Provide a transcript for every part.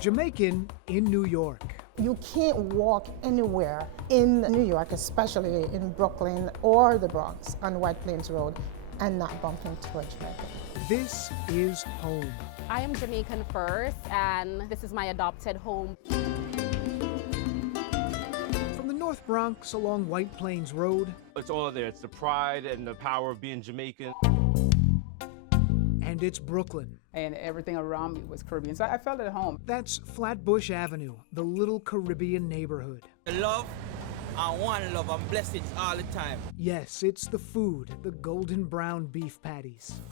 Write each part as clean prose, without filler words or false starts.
Jamaican in New York. You can't walk anywhere in New York, especially in Brooklyn or the Bronx on White Plains Road, and not bump into a Jamaican. This is home. I am Jamaican first, and this is my adopted home. From the North Bronx along White Plains Road. It's all there. It's the pride and the power of being Jamaican. And it's Brooklyn. And everything around me was Caribbean, so I felt at home. That's Flatbush Avenue, the little Caribbean neighborhood. Love and one love and blessings all the time. Yes, it's the food, the golden brown beef patties.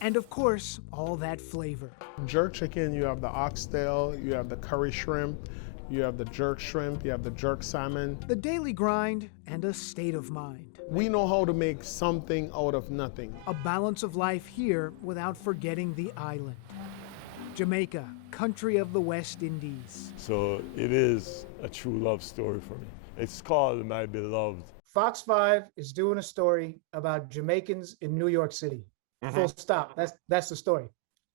And of course, all that flavor. Jerk chicken, you have the oxtail, you have the curry shrimp, you have the jerk shrimp, you have the jerk salmon. The daily grind and a state of mind. We know how to make something out of nothing. A balance of life here without forgetting the island. Jamaica, country of the West Indies. So it is a true love story for me. It's called My Beloved. Fox 5 is doing a story about Jamaicans in New York City. Full stop. That's the story.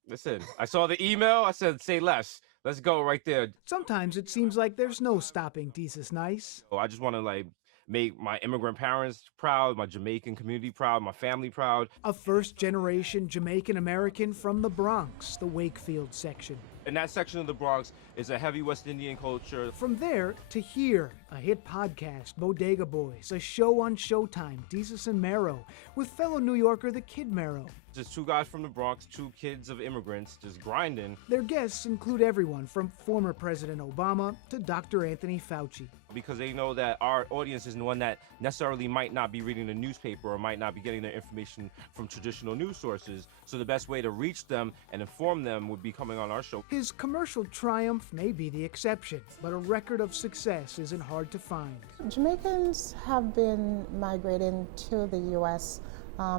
Listen, I saw the email. I said, say less. Let's go right there. Sometimes it seems like there's no stopping Jesus Nice. I just want to make my immigrant parents proud, my Jamaican community proud, my family proud. A first-generation Jamaican American from the Bronx, the Wakefield section. In that section of the Bronx is a heavy West Indian culture. From there to here, a hit podcast, Bodega Boys, a show on Showtime, Desus and Mero, with fellow New Yorker the Kid Mero. Just two guys from the Bronx, two kids of immigrants, just grinding. Their guests include everyone from former President Obama to Dr. Anthony Fauci. Because they know that our audience is one that necessarily might not be reading the newspaper or might not be getting their information from traditional news sources. So the best way to reach them and inform them would be coming on our show. His commercial triumph may be the exception, but a record of success isn't hard to find. Jamaicans have been migrating to the U.S.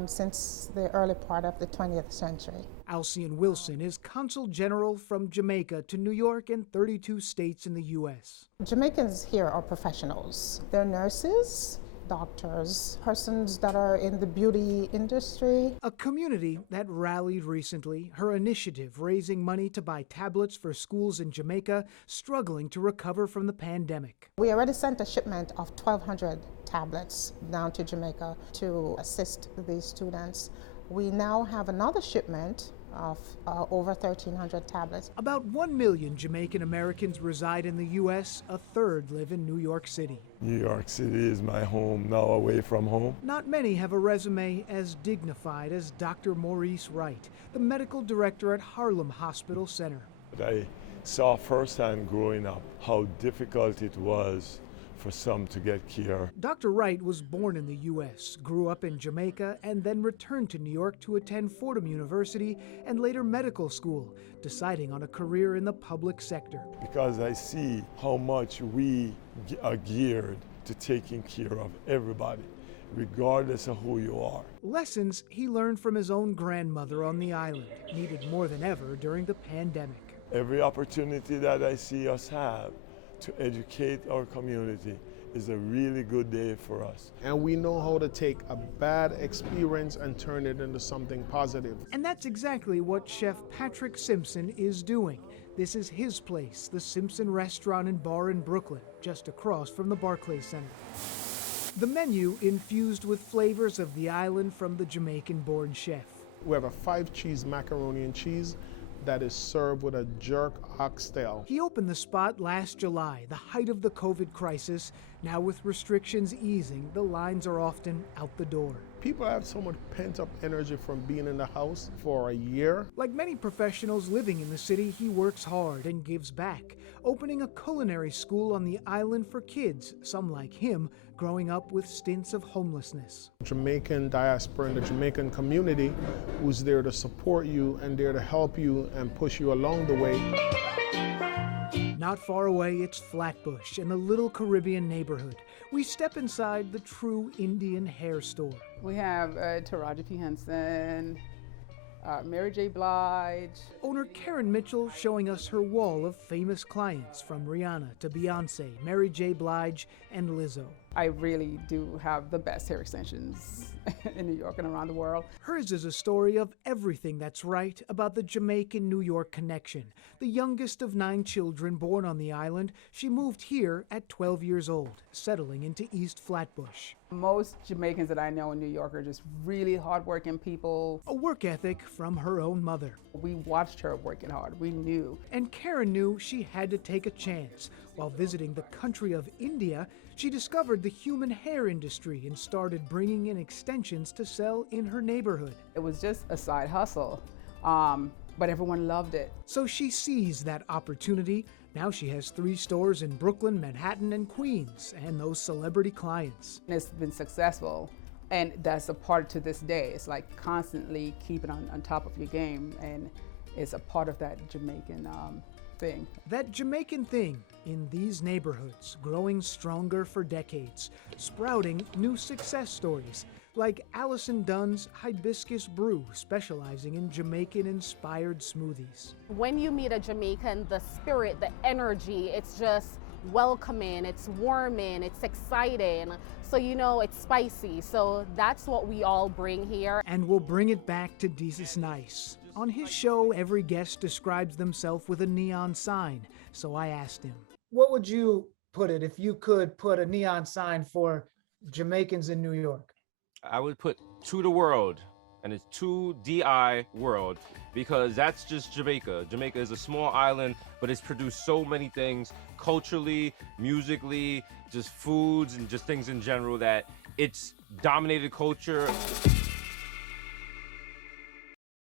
Since the early part of the 20th century. Alcian Wilson is Consul General from Jamaica to New York and 32 states in the U.S. Jamaicans here are professionals. They're nurses, doctors, persons that are in the beauty industry. A community that rallied recently, her initiative raising money to buy tablets for schools in Jamaica struggling to recover from the pandemic. We already sent a shipment of 1,200 tablets down to Jamaica to assist these students. We now have another shipment of over 1,300 tablets. About 1 million Jamaican Americans reside in the U.S., a third live in New York City. New York City is my home, now away from home. Not many have a resume as dignified as Dr. Maurice Wright, the medical director at Harlem Hospital Center. I saw firsthand growing up how difficult it was for some to get care. Dr. Wright was born in the U.S., grew up in Jamaica, and then returned to New York to attend Fordham University and later medical school, deciding on a career in the public sector. Because I see how much we are geared to taking care of everybody, regardless of who you are. Lessons he learned from his own grandmother on the island, needed more than ever during the pandemic. Every opportunity that I see us have to educate our community is a really good day for us. And we know how to take a bad experience and turn it into something positive. And that's exactly what Chef Patrick Simpson is doing. This is his place, the Simpson Restaurant and Bar in Brooklyn, just across from the Barclays Center. The menu infused with flavors of the island from the Jamaican-born chef. We have a 5-cheese macaroni and cheese that is served with a jerk oxtail. He opened the spot last July, the height of the COVID crisis. Now with restrictions easing, the lines are often out the door. People have so much pent-up energy from being in the house for a year. Like many professionals living in the city, he works hard and gives back, opening a culinary school on the island for kids, some like him, growing up with stints of homelessness. Jamaican diaspora and the Jamaican community who's there to support you and there to help you and push you along the way. Not far away, it's Flatbush in the little Caribbean neighborhood. We step inside the true Indian hair store. We have Taraji P. Henson, Mary J. Blige. Owner Karen Mitchell showing us her wall of famous clients from Rihanna to Beyonce, Mary J. Blige, and Lizzo. I really do have the best hair extensions in New York and around the world. Hers is a story of everything that's right about the Jamaican-New York connection. The youngest of 9 children born on the island, she moved here at 12 years old, settling into East Flatbush. Most Jamaicans that I know in New York are just really hardworking people. A work ethic from her own mother. We watched her working hard. We knew. And Karen knew she had to take a chance. While visiting the country of India, she discovered the human hair industry and started bringing in extensions to sell in her neighborhood. It was just a side hustle, but everyone loved it. So she seized that opportunity. Now she has 3 stores in Brooklyn, Manhattan, and Queens, and those celebrity clients. It's been successful, and that's a part to this day. It's like constantly keeping on top of your game, and it's a part of that Jamaican thing. That Jamaican thing in these neighborhoods, growing stronger for decades, sprouting new success stories, like Allison Dunn's Hibiscus Brew, specializing in Jamaican-inspired smoothies. When you meet a Jamaican, the spirit, the energy, it's just welcoming, it's warming, it's exciting. So you know it's spicy. So that's what we all bring here. And we'll bring it back to Desus Nice. On his show, every guest describes themselves with a neon sign. So I asked him, what would you put it if you could put a neon sign for Jamaicans in New York? I would put to the world, and it's 2DI world, because that's just Jamaica. Jamaica is a small island, but it's produced so many things culturally, musically, just foods and just things in general that it's dominated culture.